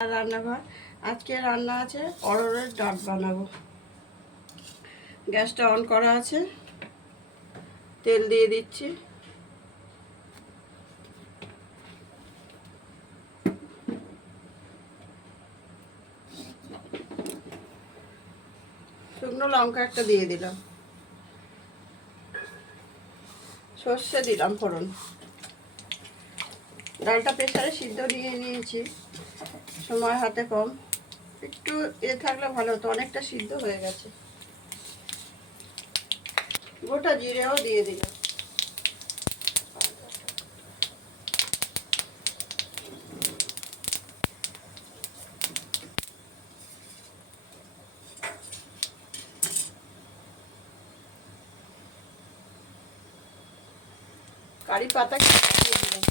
রান্নাঘর। আজকে রান্না আছে অড়হরের ডাঁট বানাবো। গ্যাসটা অন করা আছে, তেল দিয়ে দিচ্ছি। শুকনো লঙ্কা একটা দিয়ে দিলাম, সর্ষে দিলাম ফোড়ন। ডালটা প্রেসারে সিদ্ধ দিয়ে নিয়েছি, সময় হাতে কম, একটু থাকলে ভালো হতো, অনেকটা সিদ্ধ হয়ে গেছে। গোটা জিরেও দিয়ে দিলাম। কারি পাতা দিয়ে দিলাম।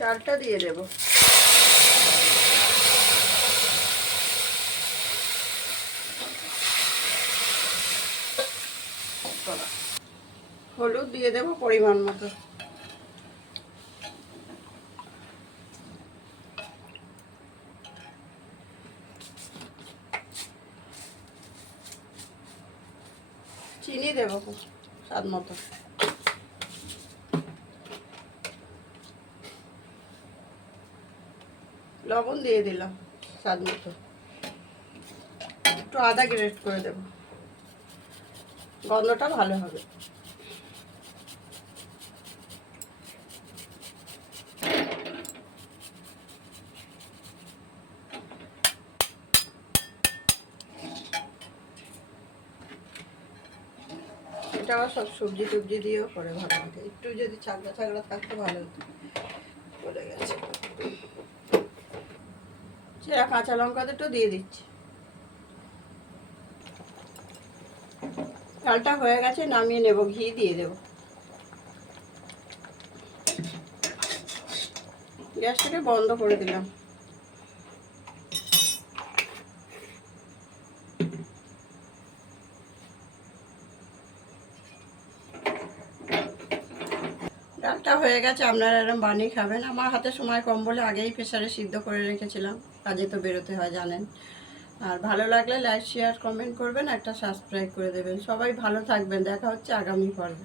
ডালটা দিয়ে দেব। হলুদ দিয়ে দেব পরিমাণ মতো। চিনি দেব স্বাদ মতো। লবণ দিয়ে দিলাম স্বাদ মতো। একটু আদা গ্রেট করে দেব, গন্ধটা ভালো হবে। এটা আবার সব সবজি টবজি দিয়েও করে ভালো লাগে। একটু যদি ছাগড়া ছাগড়া থাকতো ভালো হতো, চলে গেছে। সেরা কাঁচা লঙ্কা দুটো দিয়ে দিচ্ছি। ডালটা হয়ে গেছে, নামিয়ে নেব। ঘি দিয়ে দেব। গ্যাসটাকে বন্ধ করে দিলাম। ডালটা হয়ে গেছে, আপনারা এরকম বানিয়ে খাবেন। আমার হাতে সময় কম বলে আগেই প্রেসারে সিদ্ধ করে রেখেছিলাম, কাজে তো বেরোতে হয় জানেন। আর ভালো লাগলে লাইক শেয়ার কমেন্ট করবেন, একটা সাবস্ক্রাইব করে দেবেন। সবাই ভালো থাকবেন, দেখা হচ্ছে আগামী পর্বে।